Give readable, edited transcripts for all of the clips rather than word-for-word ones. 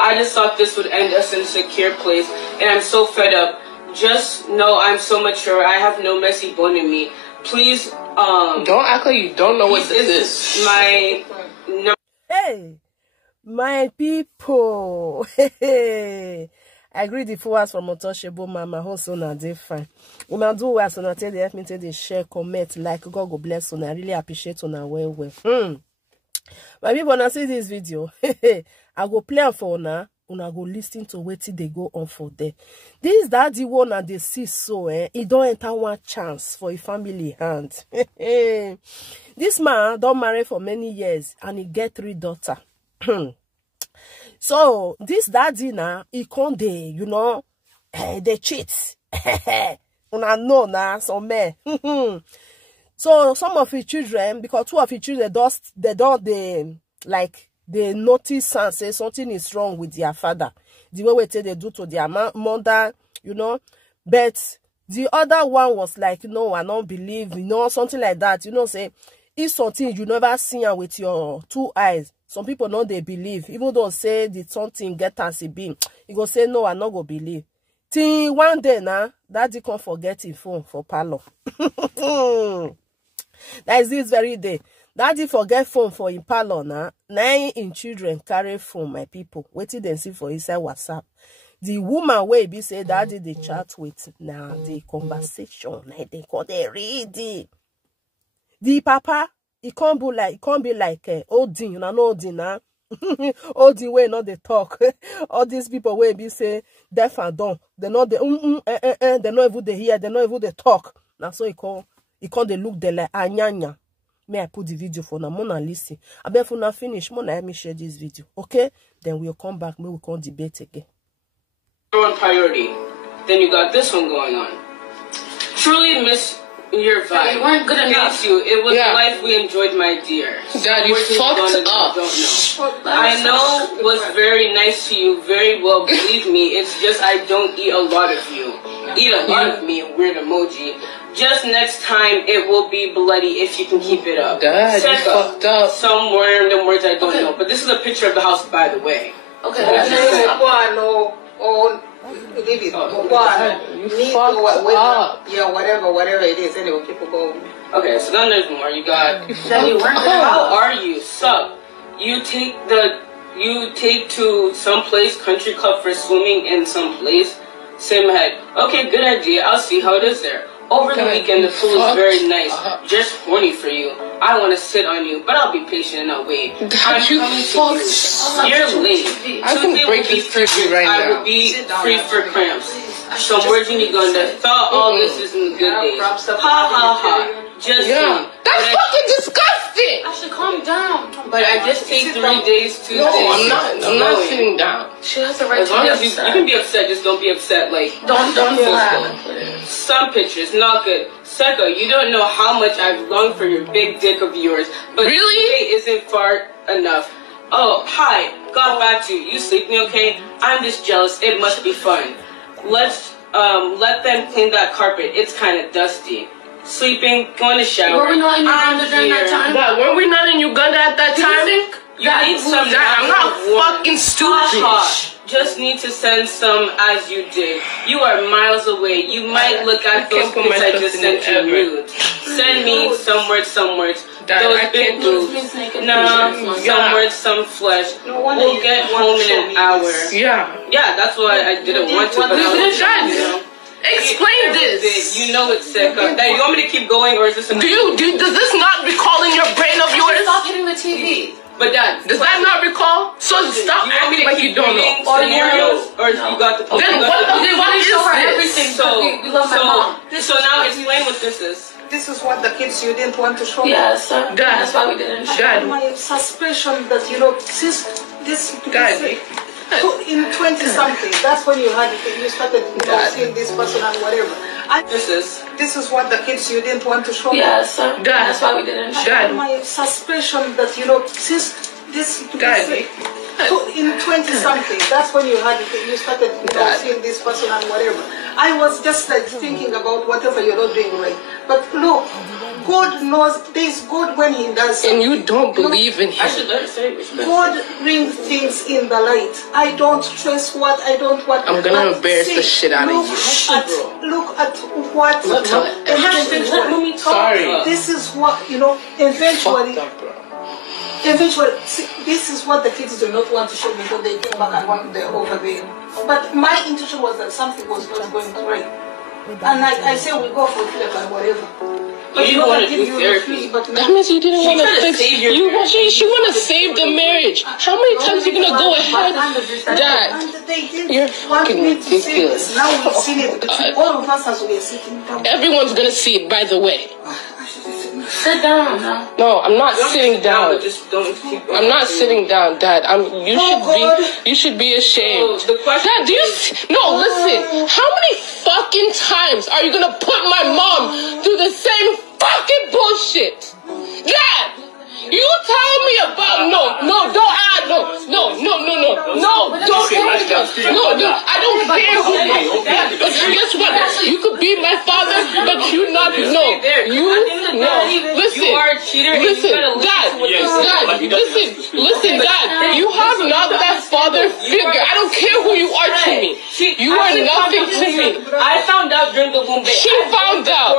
I just thought this would end us in a secure place, and I'm so fed up. Just know I'm so mature. I have no messy bone in me. Please, don't act like you don't know what this is. My Hey, my people. Hey. I agree the followers from Untouchable Mama. Also, na they fine. Una do well, so na tell the help me tell the share, comment, like. God go bless you. I really appreciate you now. Well. My people, when I see this video, I go play for una. Una go listen to what they go on for there. This daddy one and they see so he don't enter one chance for a family hand. This man don't marry for many years and he get 3 daughters. So this daddy now he come dey, you know, they cheat. Una know na some men. So some of his children, because 2 of his children they notice and say something is wrong with their father. The way they do to their mother, you know. But the other one was like, no, I don't believe, you know, something like that. You know, say, if something you never seen with your 2 eyes, some people know they believe. Even though say the something get as it be, you go say, no, I not go believe. Till one day now, daddy can't forget his phone for parlor. That is this very day. Daddy forget phone for in parlor now. 9 in children carry phone, my people. Wait till they see for inside WhatsApp. The woman way be say daddy they chat with now the conversation. They call they ready. The papa, it can't be like Odin, you know Odin now. Odin way not they talk. All these people way be say deaf and dumb. They know the they know even they hear, they know even they talk. Now so he call they look they like anyanya. May I put the video for now? Mona listen. I bet for now finish. Mona let me share this video. Okay? Then we'll come back. Maybe we can debate again. One priority. Then you got this one going on. Truly miss your vibe. You weren't good enough. You. It was a life we enjoyed, my dear. Dad, you fucked up. I know was very nice to you. Very well. Believe me. It's just I don't eat a lot of you. Eat a lot of me. Weird emoji. Just next time, it will be bloody if you can keep it up. Dad, you fucked up. Some random words I don't know. But this is a picture of the house, by the way. Okay. Yeah, whatever it is. Anyway, people go. Okay, so then there's more. You got. How are you? Sup? You take to some place, country club for swimming in some place. Same head. Okay, good idea. I'll see how it is there. Over the weekend, the pool is very nice. Just horny for you. I want to sit on you, but I'll be patient and I'll wait. I'm coming to you. You're late. I can break this TV right now. I will be free for cramps. Some words you need to go thought all this is in the good days. Ha ha ha. Just that's fucking disgusting. I should calm down. But I just take 3 days, 2 days. No, I'm not sitting down. She has the right as long as you can be upset, just don't be upset. Like don't some pictures not good. Seka, you don't know how much I've longed for your big dick of yours, but really it isn't far enough. Oh, hi. Got back to you. You sleeping okay? I'm just jealous. It must be fun. Let's let them clean that carpet. It's kind of dusty. Sleeping, going to shower. Were we not in Uganda during that time? But were we not in Uganda at that time? You need some. I'm not fucking stupid. Just need to send some as you did. You are miles away. You might look at those pics I just sent you nude. Send me some words. Those big boobs. Nah, some words, some flesh. We'll get home in an hour. Yeah, that's why I didn't want to. But explain this. You know it's sick. You want me to keep going, or is this? Does this not recall in your brain of yours? Stop hitting the TV. But Dad, does that not recall? So stop acting like you don't know. Scenarios, or you got the. Then what is everything? We love my mom. So now explain what this is. This is what the kids you didn't want to show. Yes, sir. That's why we didn't show. My suspicion that since this. In 20-something, that's when you started seeing this person and whatever. This is what the kids you didn't want to show. Yes, sir. That's why we didn't show. My suspicion that since this. in 20 something. That's when you started seeing this person and whatever. I was just like thinking about whatever you're not doing right. But look, God knows there's God when He does something. And you don't believe in Him. I should let her say it. God brings things in the light. I don't trust what I don't want. I'm gonna embarrass the shit out of you. Look at what. Sorry. This is what, eventually. Eventually, see, this is what the kids do not want to show me, so they came back and want they're over there. But my intuition was that something was not going right. And like I said, we go for therapy and whatever. But you want to do therapy. That means you didn't want to fix it. She want to save the marriage. How many times are you going to go ahead? Dad, you're fucking ridiculous. Now we've seen it. All of us as we're sitting down. Everyone's going to see it, by the way. Sit down now. No, I'm not sitting down. Just don't keep I'm not sitting down, Dad. You should be ashamed. The question Dad, listen. How many fucking times are you gonna put my mom through the same fucking bullshit? Dad, you tell me about don't add don't I don't care who. Guess what? You could be my father, but you not know. Listen, you are a cheater. Listen, Dad. Listen, Dad. You have not that father figure. I don't care who you are to me. You are nothing to me. I found out during the womb. She found out.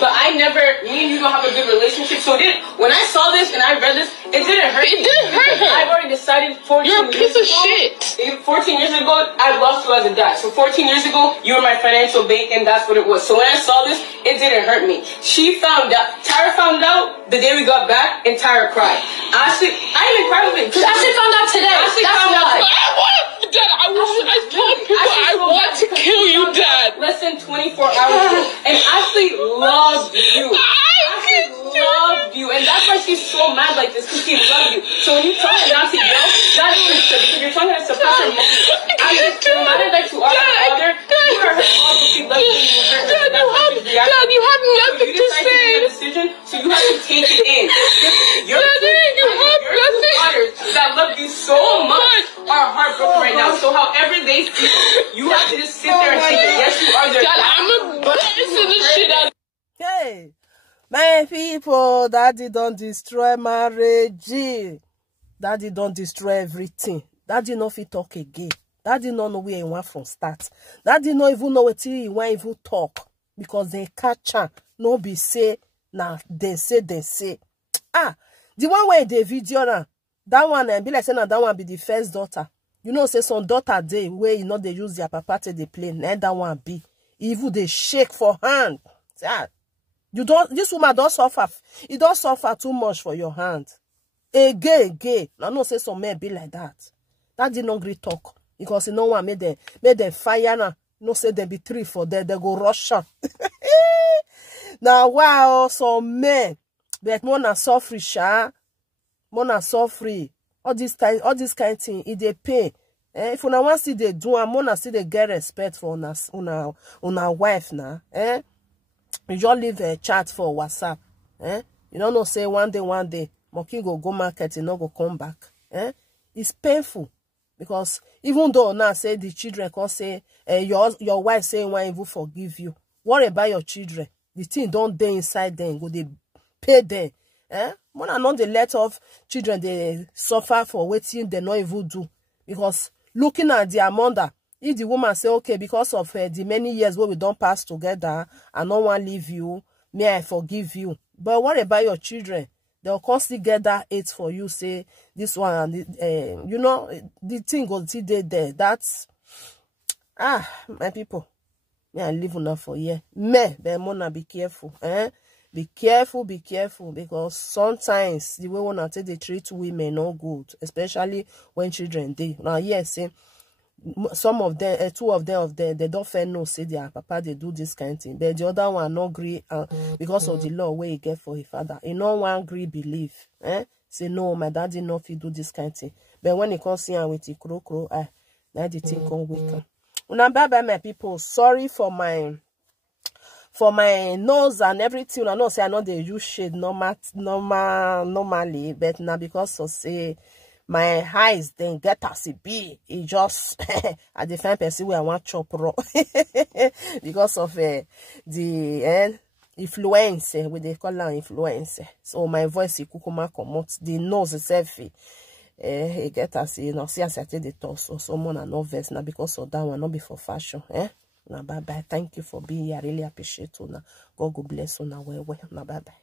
But I never. Me and you don't have a good relationship. So when I saw this and I read this, it didn't hurt. It didn't hurt her. I've already decided 14 You're a piece of shit. 14 years ago, I lost you as a dad. So 14 years ago, you were my financial bank, and that's what it was. So when I saw this, it didn't hurt me. She found out. Tyra found out the day we got back, and Tyra cried. Ashley, I didn't cry with it. Ashley found out today. Ashley found out. Dad, I told people I want to kill you, Dad. Less than 24 hours ago. And Ashley loved you. Loved you, and that's why she's so mad like this, because she loved you. So when you tell her not to yell, that is because you're telling her to suppress her moment. No matter that you are her father, you are her mom, she loves you. Dad, you have nothing to say. Decision, so you have to take it in. You have nothing. That love you so much are heartbroken right now. So however they feel, you have to just sit there and take it. Yes, you are their dad. I'm embarrassing the shit out. Hey. My people, Daddy don't destroy marriage. Daddy don't destroy everything. Daddy no fit talk again. Daddy no know where he want from start. Daddy no even know what he want even talk. Because they catch her. No be say, nah, they say. Ah, the one where the video now, that one, be like saying that one be the first daughter. You know, say some daughter day where you know they use their papa to they play. Now that one be. Even they shake for hand. Say, ah, this woman don't suffer. It don't suffer too much for your hand. Again. I know say some men be like that. That did not agree talk. Because no one made them fire now. No say there be 3 for them. They go rush her. Now wow, some men. But more na suffer, sha. More na suffer. All this kind of thing, it they pay. If una want see they do, more na see they get respect for una wife now. You just leave a chat for WhatsApp. You don't know say one day, Moki go market, you no go come back. It's painful. Because even though now say the children can say your wife say why even forgive you. What about your children? The thing don't dey inside them, go they pay them. More than not they let off children they suffer for waiting they not even do. Because looking at their mother, if the woman say, okay, because of the many years where we don't pass together, I don't want to leave you, may I forgive you. But what about your children? They'll constantly get that hate for you, say, this one, and you know, the thing goes there. That's, my people, may I live enough for you. But Mona, be careful, Be careful, because sometimes the way one take they treat women no good, especially when children they. Now, yes, some of them, 2 of them, they don't fair no say their papa they do this kind of thing, but the other one no agree because of the law where he get for his father. He no one agree believe, say no, my daddy no fit do this kind of thing. But when he comes here with the crow, now the thing come weaker. Una bye my people. Sorry for my nose and everything. I know say I know they use shade normally, but now because of say my eyes then get as it be. It just I define person where I want chop raw because of the influence with they call influence. So my voice is kukuma comot the nose itself. It get as see as I take the torso. Someone are not vex now because of that one, not be for fashion. Now bye bye. Thank you for being here. I really appreciate you. Now God bless you. Now well. Now bye bye.